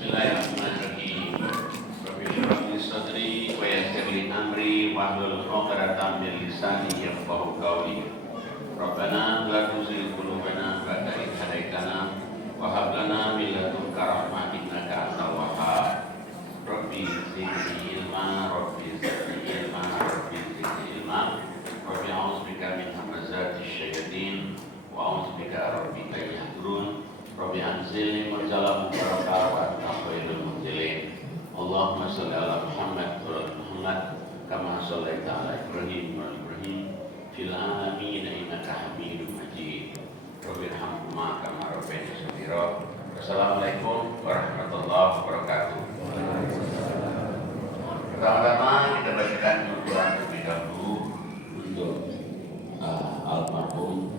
Bismillahirrahmanirrahim. Rabbi shrah li sadri wa yassir li amri wahlul 'uqdatam min lisani yafqahu qawli. Rabbana la tuzigh qulubana ba'da idh hadaytana wa hab lana min ladunka rahmah innaka antal wahhab. Rabbi zidni ilma, Rabbi zidni ilma, Rabbi zidni ilma. Rabbi a'udzubika min hamazati syayatin wa a'udzubika Rabbi an yahdurun. Rabbi anzilni munzalan mubarakah wa anta khairul munzilin. Allahumma shalli ala Muhammad wa ala Muhammad kama shallaita ala Ibrahim wa ala Ibrahim fil alamin innaka Hamidum Majid. Rabbi irhamhuma kama rabbayani shaghira. Wassalamualaikum warahmatullahi wabarakatuh. Pertama-tama kita bacakan Al-Quran terlebih dahulu untuk almarhum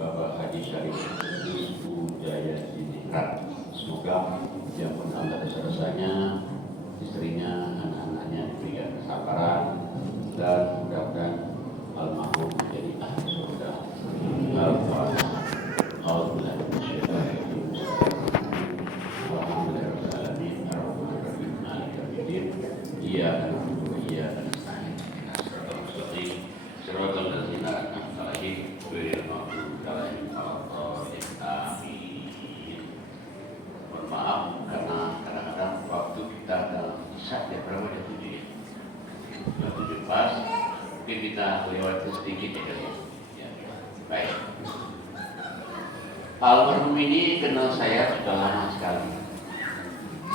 Bapak Haji Syarif Jaya Sidikrat. Semoga yang pun Allah dasar-dasarnya, istrinya, anak-anaknya diberikan kesabaran dan mudah-mudahan almarhum menjadi ahli surga. Al-Fatihah. Maaf karena kadang-kadang waktu kita dalam isya berapa jam 7 ya? Jam 7 pas, mungkin kita lewat sedikit ya kali ya. Baik. Almarhum ini kenal saya sudah lama sekali.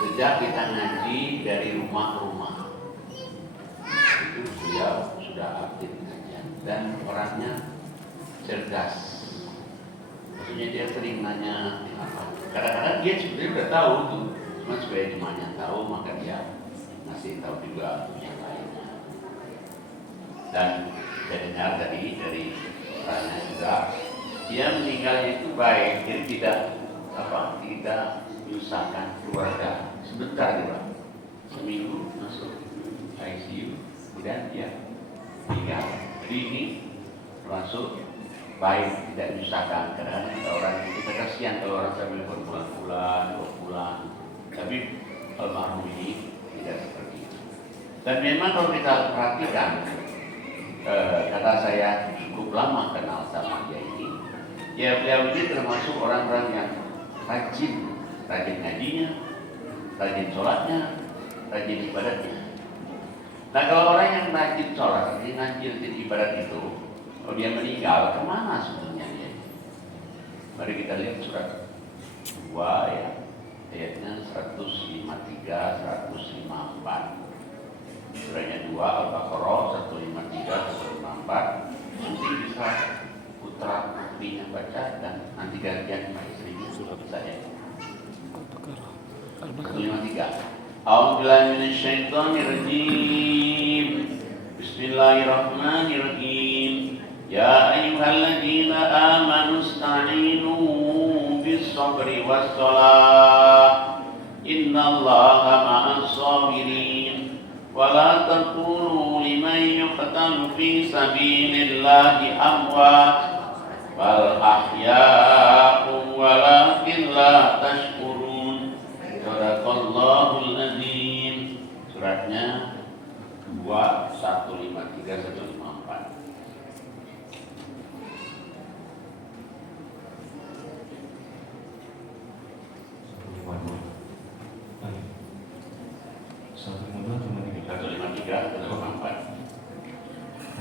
Sejak kita ngaji dari rumah ke rumah, itu beliau sudah aktif ngajian dan orangnya cerdas. Maksudnya dia sering nanya apa. Kadang-kadang dia sebenarnya udah tahu tuh, cuma supaya temannya tahu maka dia ngasih tahu juga yang lainnya. Dan saya dengar tadi dari orangnya juga, dia meninggalnya itu baik, jadi tidak menyusahkan keluarga. Sebentar juga, seminggu masuk ICU, kemudian dia meninggal. Jadi ini masuk baik, tidak menyusahkan. Kadang-kadang kita orang kita kasihan kalau orang sambil berbulan-bulan, 2 bulan. Tapi almarhum ini tidak seperti itu. Dan memang kalau kita perhatikan, kata saya cukup lama kenal sama dia ini. Ya beliau ini termasuk orang-orang yang rajin ngajinya, rajin sholatnya, rajin ibadatnya. Nah kalau orang yang rajin sholat, rajin ibadat itu, kalau dia meninggal, kemana sebenarnya dia? Mari kita lihat surat 2 ya, ayatnya 153, 154. Suratnya 2 Al-Baqarah 153, 154. Nanti bisa putra putrinya baca dan nanti gantian sama istrinya saya. 153. A'udzubillahi minasyaitonirrajim. Bismillahirrahmanirrahim. Ya ayyuhalladzina amanu ista'inu bis-sabri was-shalah. Innallaha ma'as sabirin. Wa la taqulu liman yuqtalu fi sabilillahi amwat bal ahya'un walakin la tashkurun. Shadaqallahul azim. Suratnya 2 153 154.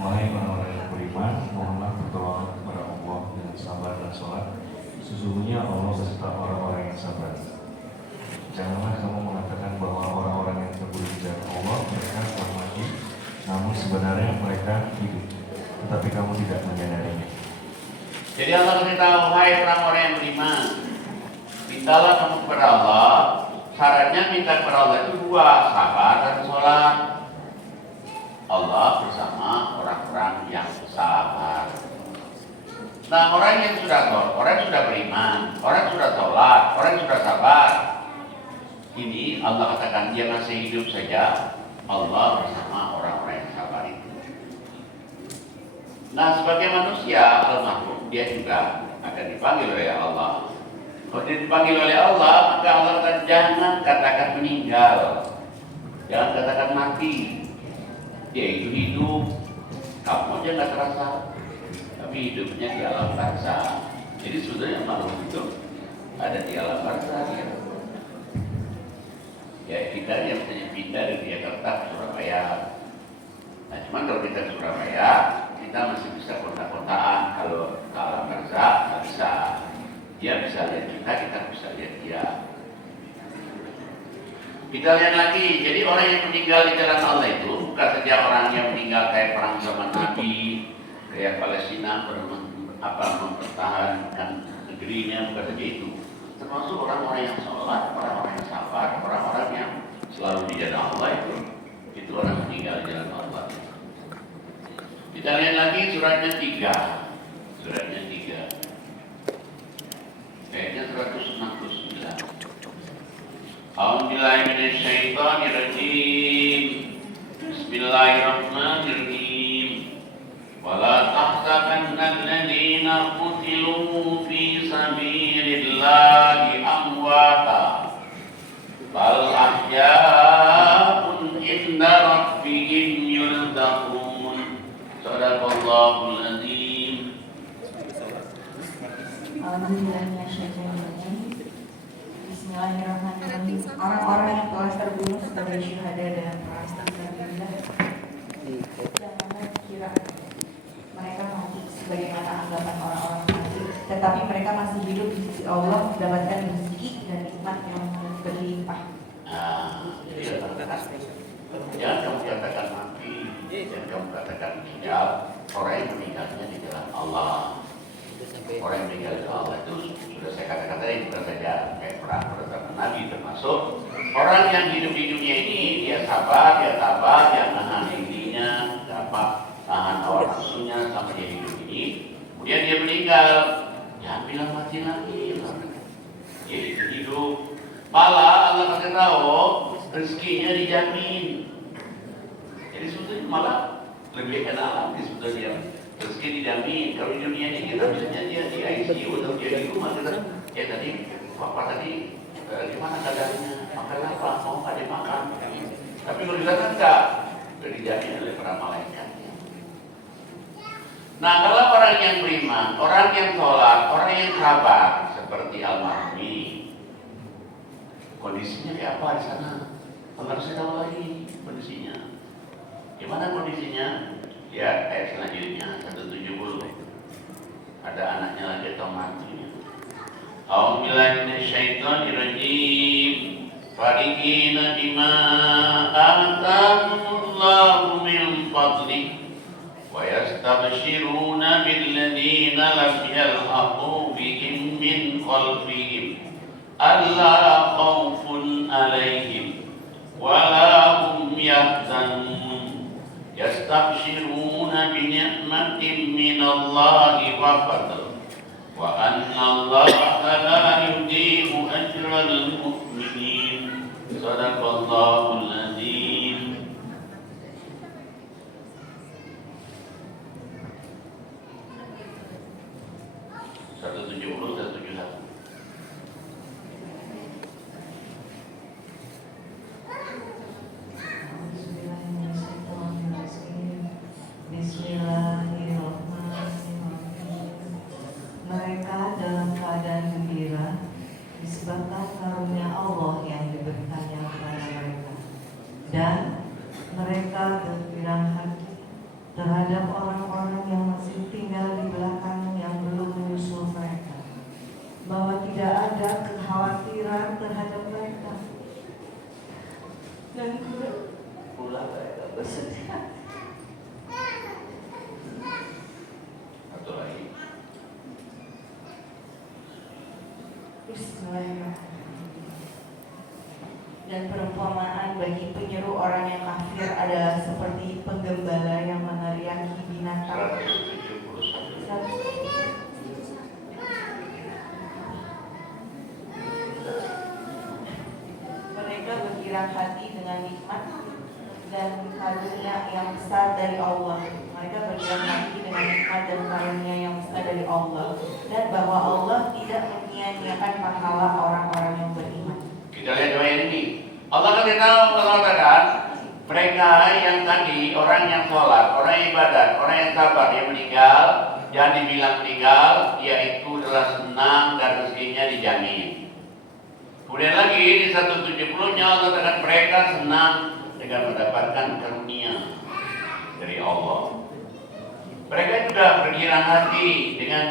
Wahai orang-orang yang beriman, mohonlah pertolongan kepada Allah dengan sabar dan sholat. Sesungguhnya Allah beserta orang-orang yang sabar. Janganlah kamu mengatakan bahwa orang-orang yang terburu di jalan Allah mereka telah mati, namun sebenarnya mereka hidup, tetapi kamu tidak menyadarinya. Jadi Allah beritahu, wahai orang-orang yang beriman, mintalah kamu kepada Allah. Syaratnya minta kepada Allah itu 2, sabar dan sholat. Allah bersama orang-orang yang sabar. Nah, orang yang sudah beriman, orang sudah sholat, orang sudah sabar. Ini Allah katakan dia masih hidup saja. Allah bersama orang-orang yang sabar itu. Nah, sebagai manusia almarhum dia juga akan dipanggil oleh Allah. Kalau dia dipanggil oleh Allah, maka Allah kata jangan katakan meninggal, jangan katakan mati. Dia itu hidup, kamu aja nggak terasa, tapi hidupnya di alam barzah. Jadi sebenarnya makhluk itu ada di alam barzah. Ya kita yang pindah dari Jakarta ke Surabaya. Nah cuman kalau kita ke Surabaya, kita masih bisa kontak-kontakan. Kalau ke alam barzah nggak bisa. Dia bisa lihat kita bisa lihat dia. Kita lihat lagi, jadi orang yang meninggal di jalan Allah itu bukan saja orang yang meninggal kayak perang zaman Nabi, kayak Palestina mempertahankan negerinya, bukan saja itu. Termasuk orang-orang yang sholat, orang-orang yang sabar, orang-orang yang selalu di jalan Allah itu orang meninggal di jalan Allah. Kita lihat lagi suratnya 3. Suratnya 3. Kayaknya 169. A'udzubillahi minasyaitonirrajim. Bismillahirrahmanirrahim. Wala tahsabanna alladziina qutilu fi sabilillahi amwata bal ahyaa'un 'inda rabbihim yurzaqun. Shadaqallahul 'adzim. Bismillahirrahmanirrahim. Orang-orang yang telah terbunuh sebagai syuhada dan perang fisabilillah, janganlah kira mereka mati sebagaimana anggapan orang-orang mati, tetapi mereka masih hidup di sisi Allah, mendapatkan rezeki dan nikmat yang berlimpah. Jangan kamu katakan mati, jangan kamu katakan meninggal. Orang yang meninggalnya di jalan Allah. Orang yang meninggal di jalan Allah itu sudah saya katakan tadi, bukan saja kayak perang pada zaman Nabi, termasuk orang yang hidup di dunia ini dia sabar, dia nahan dirinya, nahan hawa nafsunya sampai dia hidup ini. Kemudian dia meninggal, jangan bilang mati lagi. Dia hidup. Malah Allah kasih tahu rezekinya dijamin. Jadi sebetulnya malah lebih enak lagi sebetulnya. Rezeki dijamin. Kalau di dunia ini kita misalnya dia di ICU atau dia di rumah kita, tadi bapak tadi gimana keadaannya, makan apa, mau nggak dimakan. Tapi kalau di sana enggak, sudah dijamin oleh para malaikat. Nah kalau orang yang beriman, orang yang sholat, orang yang sabar seperti almarhum ini, kondisinya kayak apa di sana? Harus saya tahu lagi kondisinya. Gimana kondisinya? Ya, ayat selanjutnya 170. Ada anaknya lagi atau mantunya. A'udzubillahi minasyaitonirrajim. Farihina bima atahumullahu min fadlih wa yastabshiruna billadzina lam yalhaqu bihim min khalfihim alla khawfun 'alaihim wa la hum yahzanun. يستبشرون بنعمة من الله وفضل وأن الله لا يضيع أجر المؤمنين. صدق الله العظيم. disebabkan karunia Allah yang diberikannya kepada mereka, dan mereka gembira hati terhadap orang-orang yang masih tinggal di belakang yang belum menyusul mereka, bahwa tidak ada kekhawatiran terhadap mereka dan pula mereka bersedih hati. Satu lagi. Dan perumpamaan bagi penyeru orang yang kafir adalah seperti penggembala yang meneriaki binatang. 171. Mereka bergirang hati dengan nikmat dan karunia yang besar dari Allah. Mereka bergirang hati dengan nikmat dan karunia yang besar dari Allah, dan bahwa Allah tidak menyia-nyiakan pahala orang-orang yang beriman. Kita lihat doa ini. Allah mengatakan mereka yang tadi, orang yang sholat, orang yang ibadat, orang yang sabar, yang meninggal, jangan dibilang meninggal, yaitu adalah senang dan rezekinya dijamin. Kemudian lagi di 170-nya Allah katakan mereka senang dengan mendapatkan karunia dari Allah. Mereka juga bergirang hati dengan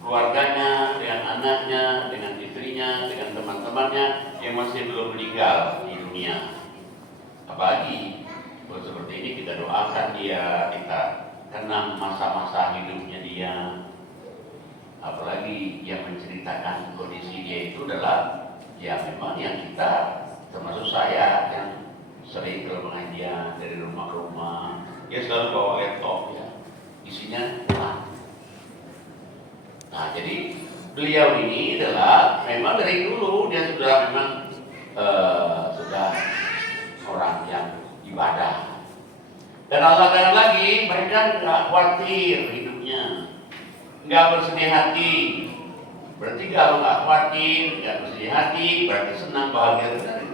keluarganya, dengan anaknya, dengan istrinya, dengan teman-temannya yang masih belum meninggal di dunia. Apalagi kalau seperti ini kita doakan dia, kita kenang masa-masa hidupnya dia. Apalagi yang menceritakan kondisi dia itu adalah ya memang yang kita, termasuk saya yang sering ke pengajian dari rumah ke rumah, dia selalu bawa laptop ya, isinya nah jadi beliau ini adalah memang dari dulu dia sudah memang sudah orang yang ibadah. Dan Allah katakan lagi mereka nggak khawatir hidupnya, nggak bersedih hati. Berarti kalau nggak khawatir, nggak bersedih hati, berarti senang bahagia sekali.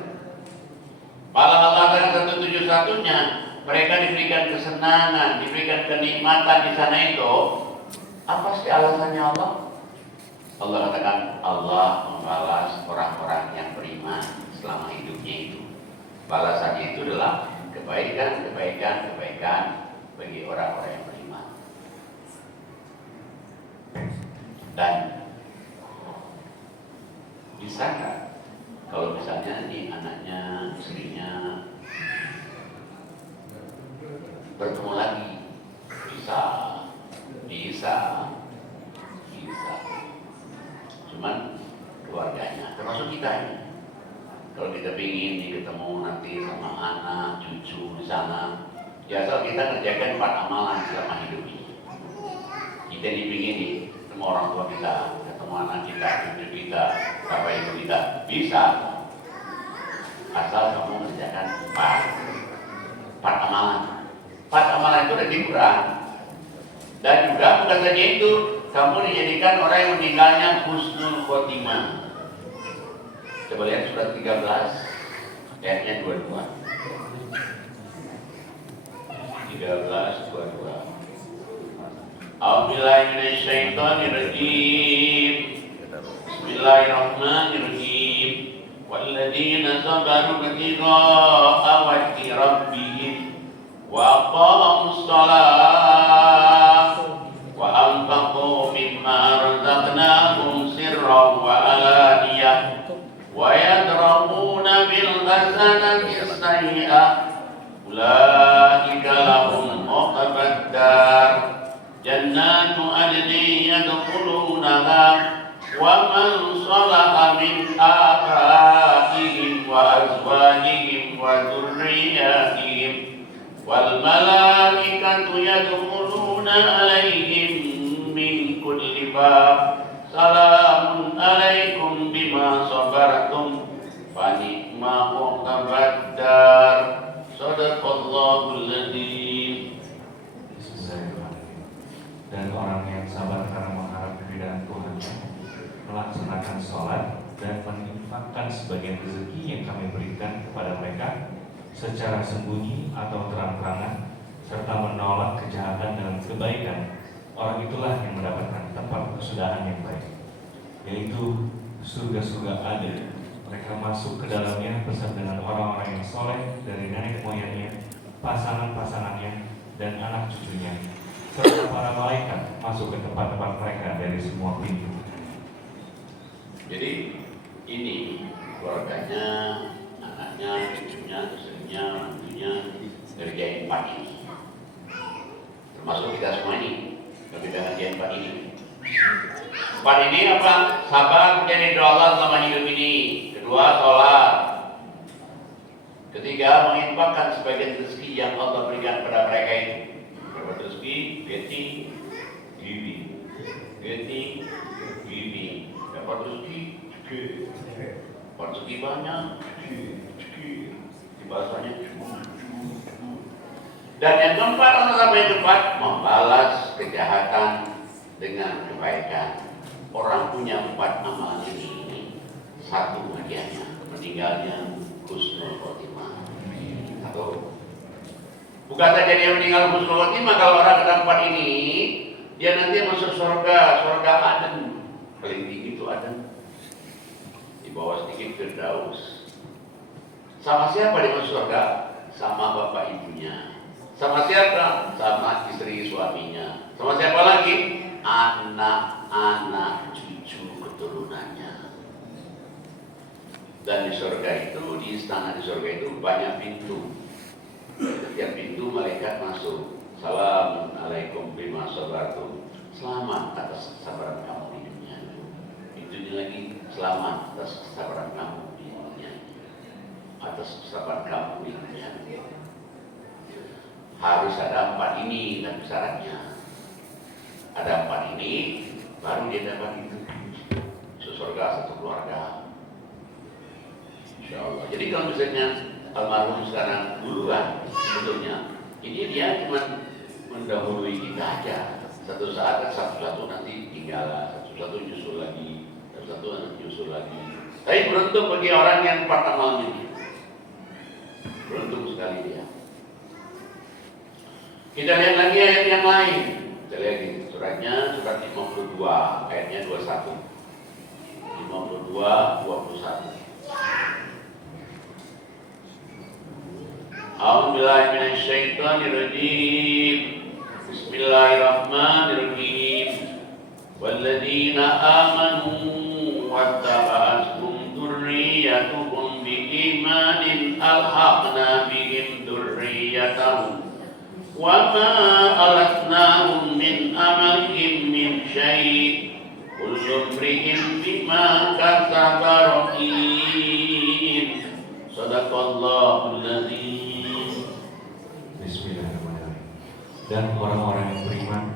Malah Allah katakan 171-nya mereka diberikan kesenangan, diberikan kenikmatan di sana itu. Apa sih alasannya Allah? Allah katakan Allah membalas orang-orang yang beriman selama hidupnya itu. Balasannya itu adalah kebaikan bagi orang-orang yang beriman. Dan bisa nggak kalau misalnya nih anaknya, istrinya bertemu lagi? Bisa. Cuman keluarganya, termasuk kita ini. Kalau kita ingin ketemu nanti sama anak, cucu di sana, ya asal kita kerjakan 4 amalan selama hidup ini. Kita dipingin nih, ketemu orang tua kita, ketemu anak kita, cucu kita, bapak ibu kita, bisa. Asal kamu kerjakan 4 amalan. 4 amalan itu udah dikurang. Dan juga bukan saja itu, kamu dijadikan orang yang meninggalnya husnul khotimah. Coba lihat surat 13 ayatnya 22. 13:22. A'udzubillahi minasyaitonirrajim. Bismillahirrahmanirrahim. Walladzina sabaru ibtigha'a wajhi rabbihim wa aqamus shalah wa anfaqu mimma razaqnahum sirran wa alaniyah wa yadra'una bil hasanati as-sayyi'ah ulaika lahum uqbad dar jannatu adnin yadkhulunaha wa man salaha min abaihim wa azwajihim wa dhurriyyatihim wal malaikatu yadkhuluna alaihim min kulli bab salamun alaikum bima sabartum fa ni'ma uqbad dar. Shadaqallahul adzim. Dan orang yang sabar karena mengharap keridhaan Tuhan, melaksanakan sholat dan menginfakkan sebagian rezeki yang kami berikan kepada mereka secara sembunyi atau terang-terangan, serta menolak kejahatan dengan kebaikan, orang itulah yang mendapatkan tempat kesudahan yang baik, yaitu surga-surga adil. Mereka masuk ke dalamnya bersama dengan orang-orang yang soleh dari nenek moyangnya, pasangan-pasangannya, dan anak cucunya, serta para malaikat masuk ke tempat-tempat mereka dari semua pintu. Jadi ini keluarganya, anaknya, cucunya, istrinya, mantunya ngerjain 4 ini. Termasuk kita semua ini, kita ngerjain 4 ini. 4 ini apa? Sabar menjadi doa Allah selama hidup ini. Kedua, sholat. Ketiga, menginfakkan sebagian rezeki yang Allah berikan kepada mereka itu. Dapat rezeki, giving. Dapat rezeki, dapat rezeki banyak, di bahasanya. Dan yang keempat, Allah sampai cepat membalas kejahatan dengan kebaikan. orang punya 4 amalan ini, satu hadiahnya, meninggalnya husnul khotimah. Atau bukan saja dia meninggal husnul khotimah, kalau orang ada 4 ini, dia nanti masuk surga Aden. Paling tinggi itu Aden. Di bawah sedikit Firdaus. Sama siapa dia masuk surga? Sama bapak ibunya. Sama siapa? Sama istri suaminya. Sama siapa lagi? Anak-anak cucu keturunannya. Dan di surga itu, di istana di surga itu banyak pintu. Setiap pintu malaikat masuk. Assalamualaikum bima sabartum. Selamat atas kesabaran kamu di dunia. Pintunya lagi, selamat atas kesabaran kamu di dunia. Atas kesabaran kamu di dunia. Harus ada 4 ini dan syaratnya. Ada 4 ini, baru dia dapat itu. Surga satu keluarga. Insya Allah. Jadi kalau misalnya almarhum sekarang duluan, sebetulnya ini dia cuma mendahului kita aja. Satu saat satu-satu nanti tinggal, satu-satu nyusul lagi, satu-satu nanti nyusul lagi. Tapi beruntung bagi orang yang 4 amal ini. Beruntung sekali dia. Kita lihat lagi ayat yang lain. Kita lihat di suratnya, surat 52, ayatnya 21. 52, 21. A'udzubillahi minasyaitonirrajim. Bismillahirrahmanirrahim. Walladzina amanu wattaba'athum dzurriyyatuhum biimanin alhaqna bihim dzurriyyatahum وَمَا أَلَتْنَاهُمْ مِنْ أَمَلِهِمْ مِنْ شَيْءٍ كُلُّ امْرِئٍ بِمَا كَسَبَ رَهِينٌ صَدَقَ اللَّهُ الْعَظِيمُ. Bismillahirrahmanirrahim. Dan orang-orang yang beriman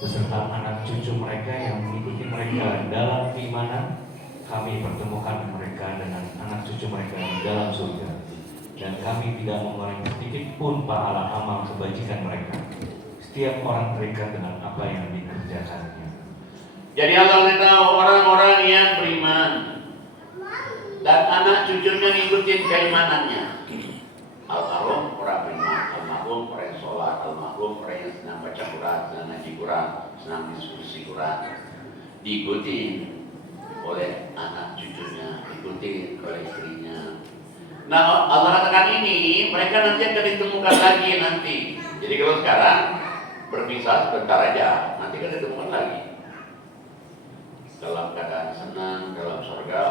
beserta anak cucu mereka yang mengikuti mereka dalam keimanan, kami pertemukan mereka dengan anak cucu mereka di dalam surga. Dan kami tidak mengurangi sedikit pun pahala amal kebajikan mereka. Setiap orang terikat dengan apa yang dikerjakannya. Jadi Allah beritahu orang-orang yang beriman dan anak cucunya ngikutin keimanannya. Almarhum orang beriman, almarhum orang yang sholat, almarhum orang yang senang baca Quran, senang ngaji Quran, senang diskusi Quran. Diikuti oleh anak cucunya, diikuti oleh istrinya. Nah, Allah katakan ini, mereka nanti akan ditemukan lagi nanti. Jadi kalau sekarang berpisah sebentar aja, nanti akan ditemukan lagi. Dalam keadaan senang, dalam surga.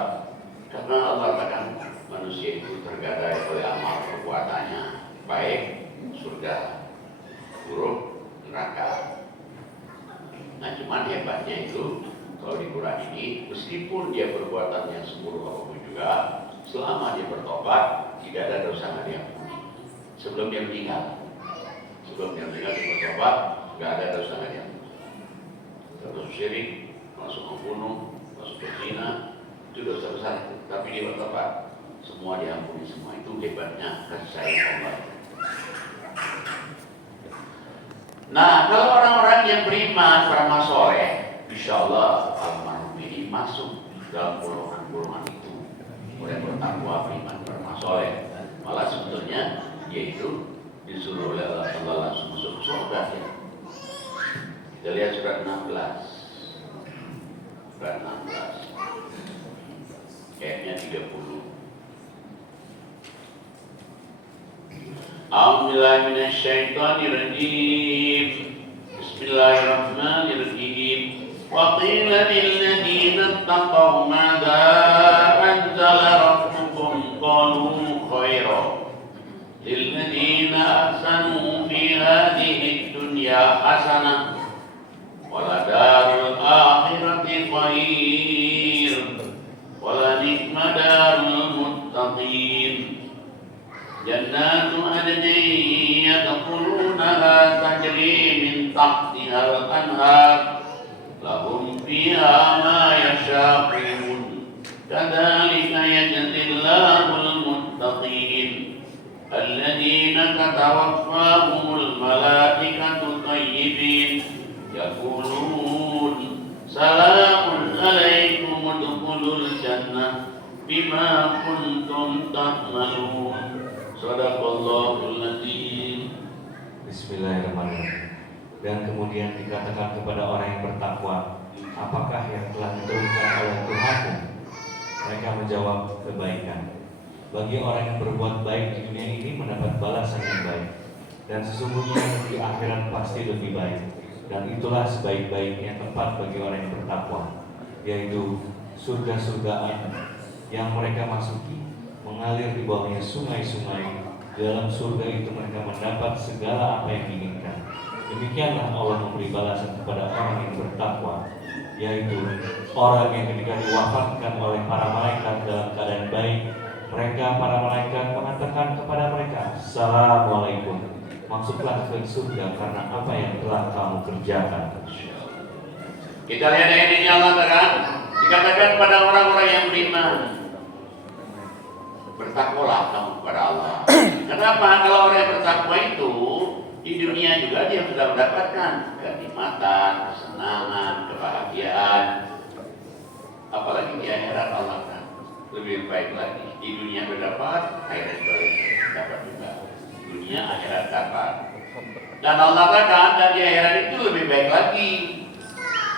Karena Allah katakan manusia itu tergadai oleh amal perbuatannya. Baik, surga, buruk, neraka. Nah, cuman hebatnya itu, kalau di Quran ini, meskipun dia perbuatannya seburuk apapun juga, selama dia bertobat, tidak ada dosa yang diampuni. Sebelum dia meninggal dia bertobat, tidak ada dosa yang diampuni. Terus syirik, masuk membunuh, masuk berzina, itu dosa besar itu. Tapi dia bertobat, semua diampuni semua. Itu hebatnya kasih sayang Allah. Nah, kalau orang-orang yang beriman, beramal soleh, insya Allah almarhum ini masuk dalam golongan-golongan itu. Oleh bertakwa, beriman, beramal soleh. Malah sebetulnya yaitu disuruh oleh Allah langsung masuk surga ya. Kita lihat surat 16. Surat 16. Ayatnya 30. A'udzubillahi minasyaitonirrajim. Bismillahirrahmanirrahim. Wa qila lil ladzina ittaqaw madza anzala rabbukum qalu khairan lil ladzina ahsanu fi hadhihi dunya hasanah wa la darul akhirati khair wa la ni'ma darul muttaqin. Jannatu adnin yadkhulunaha tajri min tahtihal anhar lahum fiha ma yasha'un kadzalika yajzillahul muttaqin alladzina tatawaffahumul malaikatu thayyibin yaqulun salamun بما كنتم تعملون صدق الله العظيم. Bismillahirrahmanirrahim. Dan kemudian dikatakan kepada orang yang bertakwa, apakah yang telah ditentukan oleh Tuhanmu? Mereka menjawab, kebaikan. Bagi orang yang berbuat baik di dunia ini mendapat balasan yang baik, dan sesungguhnya di akhirat pasti lebih baik. Dan itulah sebaik-baiknya tempat bagi orang yang bertakwa, yaitu surga-surgaan yang mereka masuki, mengalir di bawahnya sungai-sungai. Di dalam surga itu mereka mendapat segala apa yang diinginkan. Demikianlah Allah memberi balasan kepada orang yang bertakwa, yaitu orang yang ketika diwafatkan oleh para malaikat dalam keadaan baik, mereka para malaikat mengatakan kepada mereka, Assalamualaikum, masuklah ke surga karena apa yang telah kamu kerjakan. Kita lihat ayat ini Allah katakan, dikatakan pada orang-orang yang beriman, bertakwalah kamu kepada Allah. Kenapa? Kalau orang yang bertakwa itu di dunia juga dia sudah mendapatkan kenikmatan, kesenangan, kebahagiaan. Apalagi di akhirat Allah kan lebih baik lagi. Di dunia berdapat, akhirat dapat juga. Dunia akhirat dapat. Dan Allah katakan dan di akhirat itu lebih baik lagi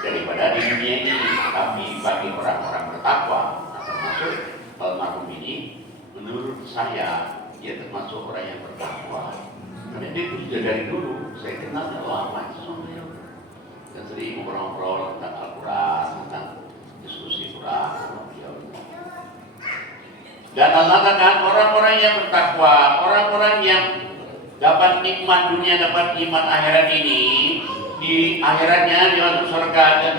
daripada di dunia ini. Tapi bagi orang-orang bertakwa, termasuk almarhum ini, menurut saya dia termasuk orang yang bertakwa. Karena dia itu sudah dari dulu, saya kenalnya lama itu sama beliau. Dan sering ngobrol tentang Al-Quran, tentang diskusi Quran sama beliau. Dan Allah katakan orang-orang yang bertakwa, orang-orang yang dapat nikmat dunia, dapat nikmat akhirat ini, di akhiratnya dia masuk surga dan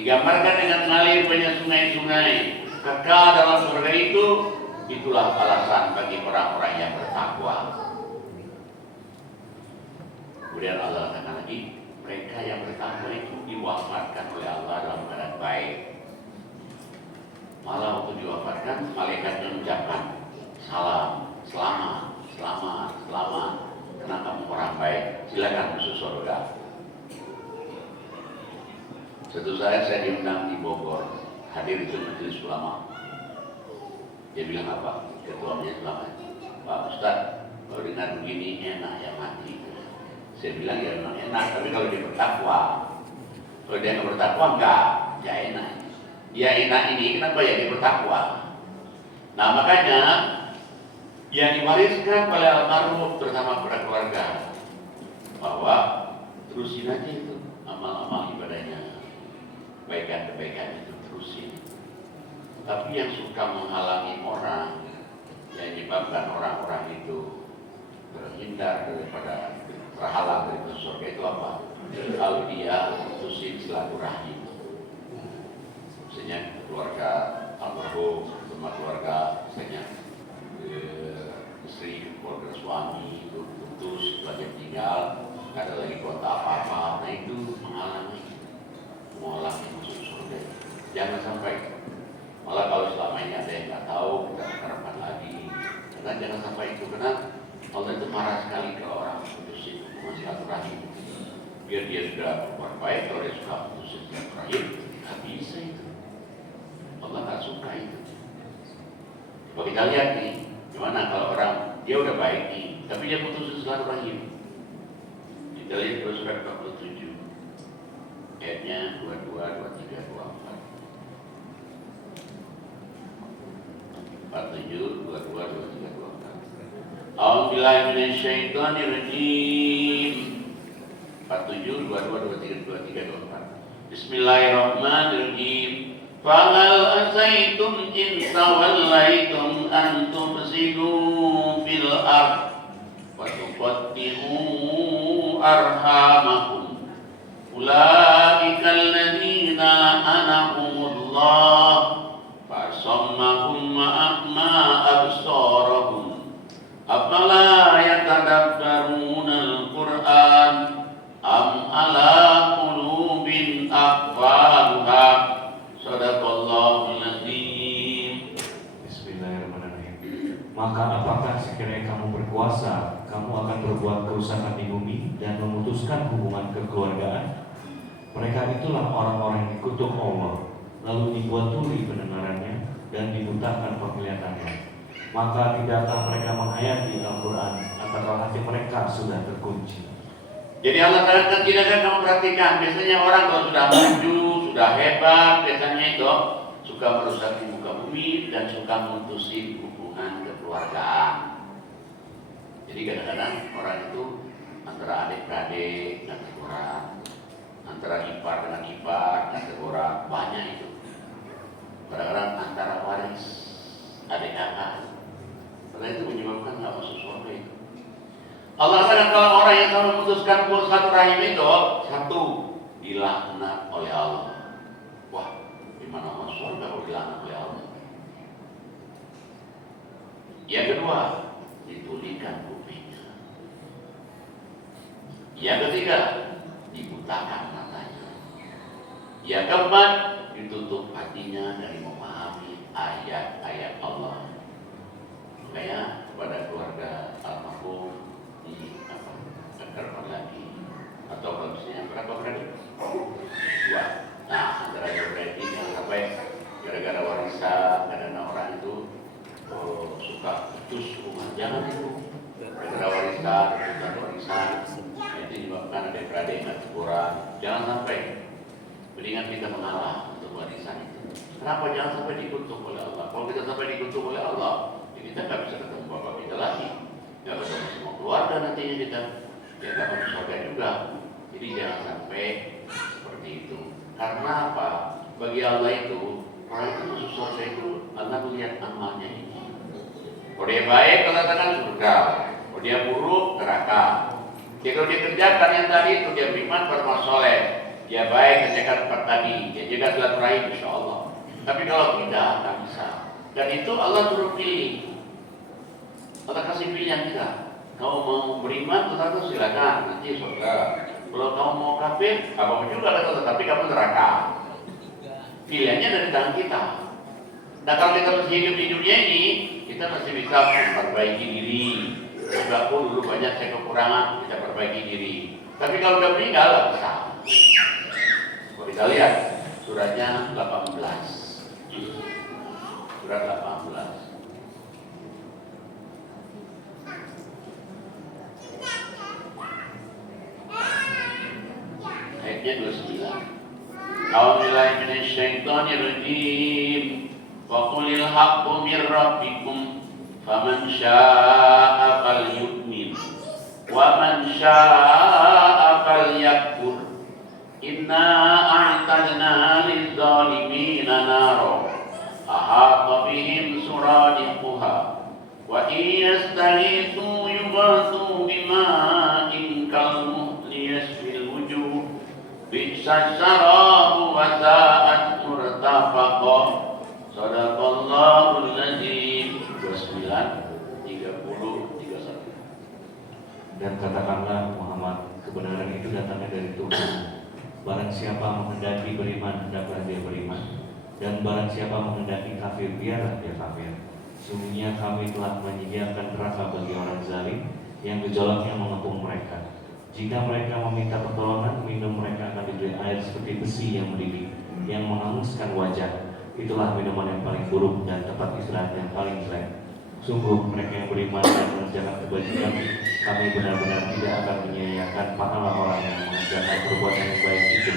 digambarkan dengan mengalir banyak sungai-sungai kekal dalam surga itu. Itulah alasan bagi orang-orang yang bertakwa. Kemudian Allah katakan lagi, mereka yang bertakwa itu diwafatkan oleh Allah dalam keadaan baik. Malah waktu diwafatkan, malaikatnya mengucapkan salam, selamat, selamat, selamat, karena kamu orang baik, silakan masuk surga. Suatu saat saya diundang di Bogor, hadir di majelis ulama. Dia bilang apa? Ketuanya ulama, Pak Ustadz, kalau dengar begini enak ya mati. Saya bilang ya memang enak, tapi kalau dia bertakwa, kalau dia nggak bertakwa enggak, ya enak. Dia enak ini kenapa ya dia bertakwa? Nah makanya yang diwariskan oleh almarhum bersama para keluarga bahwa terusin aja itu amal-amal ibadahnya, kebaikan-kebaikan itu terusin. Tapi yang suka menghalangi orang, yang menyebabkan orang-orang itu terhindar daripada terhalang dari surga itu apa? Kalau dia putusin silaturahim, misalnya keluarga almarhum, sama keluarga, misalnya istri, keluarga suami itu putus, lagi tinggal, nggak ada lagi kontak apa-apa, nah itu menghalangi masuk surga. Jangan sampai. Malah kalau selama ini ada yang nggak tahu, kita harapan lagi. Karena jangan sampai itu, karena Allah itu marah sekali kalau orang putusin silaturahim. Biar dia sudah berbuat baik, kalau dia suka putusin silaturahim, nggak bisa itu. Allah nggak suka itu. Coba kita lihat nih, gimana kalau orang dia udah baik nih, tapi dia putusin silaturahim. Kita lihat surat 47, ayatnya 22, 23, 24. 47, 22, 23, 24. A'udzubillahi minasyaitonir rajim. 47, 22, 23, 24. Bismillahirrahmanirrahim. Fahal asaitum in tawallaitum an tufsidu fil ard wa tuqatti'u arhamakum. Ulaika alladziina la'anahumullah فَأَصَمَّهُمْ وَأَعْمَى أَبْصَارَهُمْ أَفَلَا يَتَدَبَّرُونَ الْقُرْآنَ أَمْ عَلَى قُلُوبٍ أَقْفَالُهَا صَدَقَ اللَّهُ الْعَظِيمُ. Bismillahirrahmanirrahim. Maka apakah sekiranya kamu berkuasa, kamu akan berbuat kerusakan di bumi dan memutuskan hubungan kekeluargaan? Mereka itulah orang-orang yang dikutuk Allah, lalu dibuat tuli pendengarannya, dan dibutakan penglihatannya. Maka tidakkah mereka menghayati Al-Quran atau hati mereka sudah terkunci? Jadi Allah katakan tidak akan kamu perhatikan. Biasanya orang kalau sudah maju, sudah hebat, biasanya itu suka merusak di muka bumi dan suka memutusin hubungan kekeluargaan. Jadi kadang-kadang orang itu antara adik-beradik dan orang, antara ipar dengan ipar dan orang, banyak itu. Kadang-kadang antara waris adik kakak. Karena itu menyebabkan nggak masuk surga itu. Allah katakan kalau orang yang selalu memutuskan satu rahim itu, satu, dilaknat oleh Allah. Wah, gimana masuk surga kalau dilaknat oleh Allah? Yang kedua, ditulikan kupingnya. Yang ketiga, dibutakan matanya. Yang keempat, ditutup hatinya dari memahami ayat-ayat Allah. Makanya kepada keluarga almarhum diakarkan lagi, atau kalau misalnya berapa berarti? 2. Nah, antara berarti jangan sampai gara-gara warisan, karena orang itu suka putus rumah, jangan itu. Gara-gara warisan itu menyebabkan adik-beradik nggak kurang. Jangan sampai. Mendingan kita mengalah untuk warisan itu. Kenapa jangan sampai dikutuk oleh Allah? Kalau kita sampai dikutuk oleh Allah, kita nggak bisa ketemu bapak kita lagi, nggak ketemu semua keluarga nantinya kita, ya nggak ketemu surga juga. Jadi jangan sampai seperti itu. Karena apa? Bagi Allah itu, orang itu masuk surga itu, Allah melihat amalnya ini. Kalau dia baik, Allah katakan surga. Kalau dia buruk, neraka. Jadi kalau dia kerjakan yang tadi itu, dia beriman beramal soleh, dia baik kerjakan seperti tadi, dia jaga silaturahim, insya Allah. Tapi kalau tidak, nggak bisa. Dan itu Allah suruh pilih. Allah kasih pilihan kita. Kau mau beriman, tetap silakan, nanti surga. Kalau kau mau kafir, apa juga kata, tapi kamu neraka. Pilihannya dari tangan kita. Nah kalau kita masih hidup di dunia ini, kita masih bisa memperbaiki diri. Juga pun dulu banyak saya kekurangan, kita perbaiki diri. Tapi kalau udah meninggal, nggak bisa. Kalau kita lihat suratnya 18. Surat 18. Ayatnya 29. A'udzubillahi minasyaitonirrajim. Wa qulil haqqu mir rabbikum faman syaa'a falyu'min wa man syaa'a falyakfur. Inna a'tadna lidh-dhalimina nara ahata bihim suradiquha wa iyastaghithu yughathu bima'in kalmuhli yashfil wujuh bi'sa syarabu wa sa'at murtafaqa. Sadaqallahul adzim. 29, 30, 31. Dan katakanlah Muhammad, kebenaran itu datangnya dari Tuhan. Barang siapa menghendaki beriman, hendaklah dia beriman. Dan barang siapa menghendaki kafir, biarlah dia kafir. Sungguhnya kami telah menyediakan neraka bagi orang zalim yang gejolaknya mengepung mereka. Jika mereka meminta pertolongan, minum mereka akan diberi air seperti besi yang mendidih, yang menghanguskan wajah. Itulah minuman yang paling buruk dan tempat istirahat yang paling jelek. Sungguh mereka yang beriman dan mengerjakan kebajikan, kami benar-benar tidak akan menyia-nyiakan pahala orang yang mengerjakan perbuatan yang baik itu.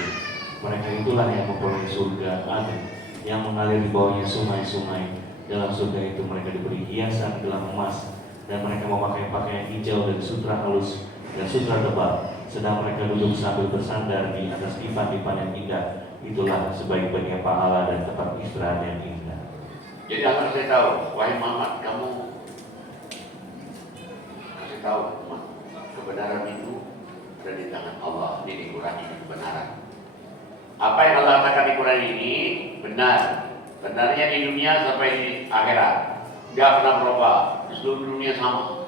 Mereka itulah yang memperoleh surga Aden, yang mengalir di bawahnya sungai-sungai. Dalam surga itu mereka diberi hiasan gelang emas, dan mereka memakai pakaian hijau dan sutra halus dan sutra tebal, sedang mereka duduk sambil bersandar di atas dipan-dipan yang indah. Itulah sebaik-baiknya pahala dan tempat istirahat yang indah. Jadi Allah kasih tahu, wahai Muhammad, kamu kasih tahu kebenaran itu ada di tangan Allah. Ini di Quran ini kebenaran. Apa yang Allah katakan di Quran ini benar. Benarnya di dunia sampai di akhirat. Tidak pernah berubah. Di seluruh dunia sama.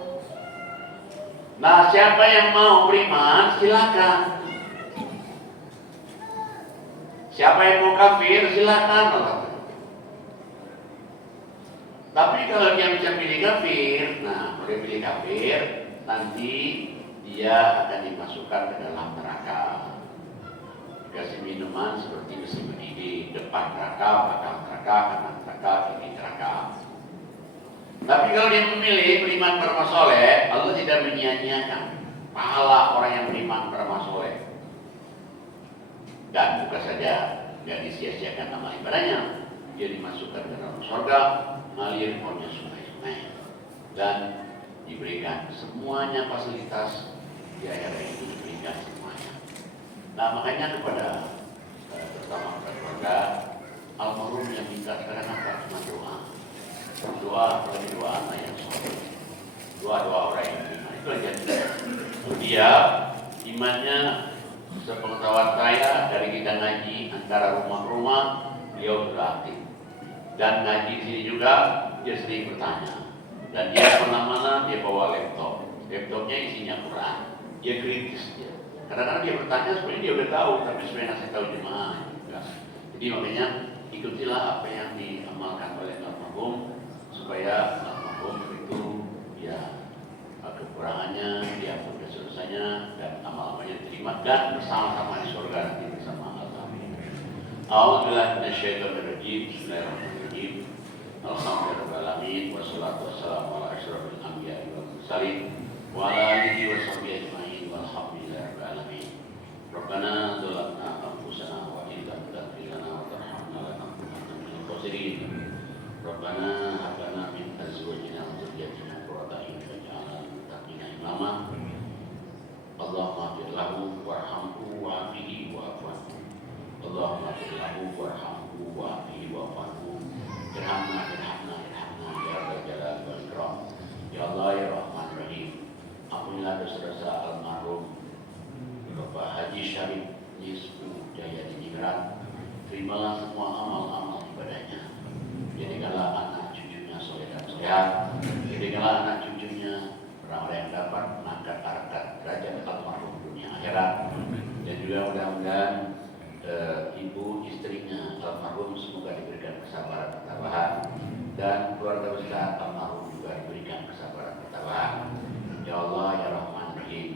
Nah, siapa yang mau beriman, silakan. Siapa yang mau kafir, silakan. Tapi kalau dia bisa pilih kafir, nah dia pilih kafir, nanti dia akan dimasukkan ke dalam neraka. dikasih minuman seperti besi mendidih, depan neraka, belakang neraka, kanan neraka, kiri neraka. Tapi kalau dia memilih beriman beramal soleh, Allah tidak menyia-nyiakan pahala orang yang beriman beramal soleh. Dan bukan saja tidak disia-siakan amal ibadahnya, dia dimasukkan ke dalam surga, mengalir olehnya sungai-sungai, dan diberikan semuanya fasilitas di akhirat itu, diberikan semuanya. Nah makanya kepada terutama kepada keluarga almarhum yang minta sekarang apa? Cuma doa, apalagi doa anak yang soleh, doa orang yang beriman itu aja. Dia imannya sepengetahuan saya dari kita ngaji antara rumah ke rumah beliau sudah aktif, dan ngaji di sini juga dia sering bertanya, dan dia kemana-mana dia bawa laptopnya isinya Quran, dia kritis dia. Kadang-kadang dia bertanya sebenarnya dia udah tahu, tapi sebenarnya ngasih tahu jemaah juga. Jadi makanya ikutilah apa yang diamalkan oleh almarhum supaya almarhum itu ya kekurangannya diampuni dosanya dan amal-amalnya diterima dan bersama-sama di surga nanti bersama Allah. A'udzubillahi minasyaitonir rajim. Bismillahirrahmanirrahim. Alhamdulillahirabbil alamin wassalatu wassalamu ala asyrofil anbiya'i wal mursalin wa ala alihi washabbihi ajmain walhamdulillahirabbil alamin. Rabbana dzalamna anfusana wa in lam taghfir lana wa tarhamna lanakunanna minal khasirin. Rabbana hab lana min azwajina wa dhurriyyatina qurrata a'yun waj'alna lil muttaqina imama. Allahumma ighfir lahu warhamhu wa'afihi wa'fu anhu. Allahumma ighfir lahu warhamhu wa'afihi wa'fu anhu. Irhamna ya Rabbal Jalali wal Ikram. Ya Allah ya Rahman Rahim. Ampunilah dosa-dosa almarhum Bapak Haji Syarif Yusuf Jaya Diningrat. Terimalah semua amal-amal ibadahnya. Jadikanlah anak cucunya soleh dan sehat. Jadikanlah anak cucunya orang-orang yang dapat mengangkat harkat derajat almarhum dunia akhirat. Dan juga mudah-mudahan ibu istrinya almarhum semoga diberikan kesabaran ketabahan, dan keluarga besar almarhum juga diberikan kesabaran ketabahan. Ya Allah ya Rahman Rahim.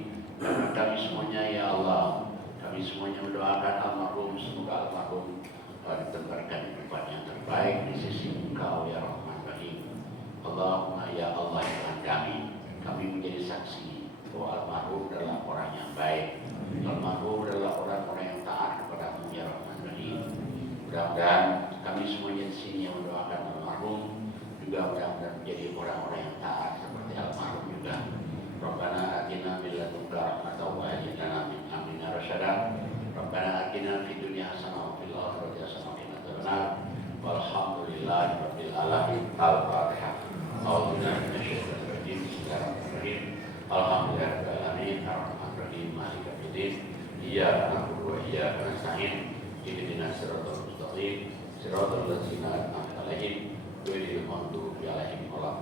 Dan kami semuanya ya Allah, kami semuanya mendoakan almarhum semoga almarhum ditempatkan di tempat yang terbaik di sisi Engkau ya Rahman Rahim. Allahumma ya Allah Tuhan kami menjadi saksi bahwa almarhum adalah orang yang baik. Almarhum adalah orang-orang yang taat kepada-Mu ya Rahman Rahim. Mudah-mudahan kami semuanya di sini yang mendoakan almarhum juga mudah-mudahan menjadi orang-orang yang taat seperti almarhum juga. Rabbana atina min ladunka rahmatan wa hayyi lana min amrina rasyada. Rabbana atina fid dunya hasanah wa fil akhirati hasanah wa qina adzabannar. Walhamdulillahi rabbil alamin. Al-Fatihah. A'udzu billahi minasyaitonir rajim. Bismillahirrahmanirrahim. Alhamdulillahirabbil alamin. Ar-Rahmanir Rahim. Maliki yaumiddin. Iyyaka na'budu wa iyyaka nasta'in. Ihdinas siratal mustaqim. Siratal ladzina an'amta 'alaihim ghairil maghdubi 'alaihim waladdallin.